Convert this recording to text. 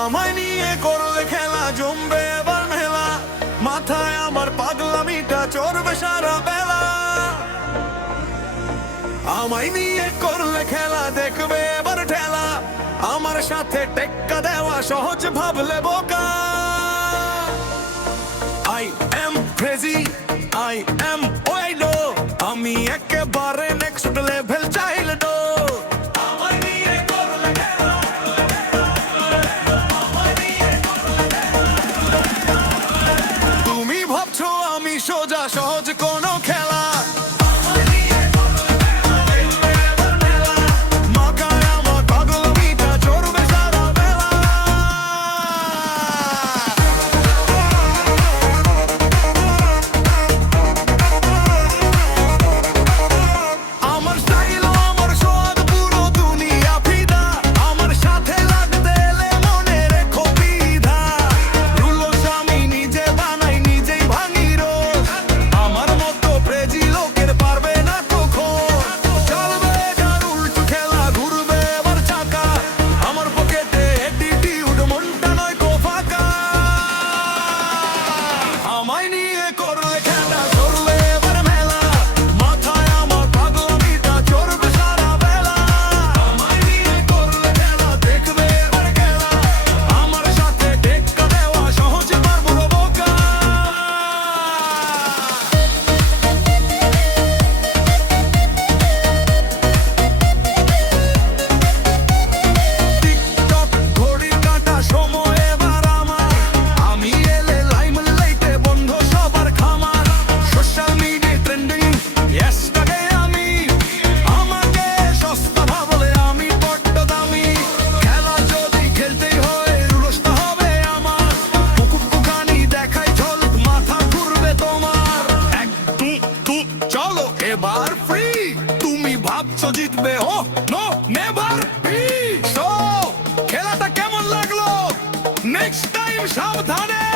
আমায় নিয়ে করলে খেলা, জমবে এবার মেলা, মাথায় আমার পাগলামিটা চড়বে সারা বেলা। আমায় নিয়ে করলে খেলা, দেখবে এবার ঠেলা, আমার সাথে টেক্কা দেওয়া সহজ ভাবলে বোকা। I am crazy, I am wild, আমি একেবারে নেক্সট লেভেল চাইল্ড। তুমি ভাবছো আমি সোজা সহজ কোনো খেলা, এবার ফ্রি। তুমি ভাবছো জিতবে, ও নো নেভার বি সো। খেলাটা কেমন লাগলো? নেক্সট টাইম সাবধানে।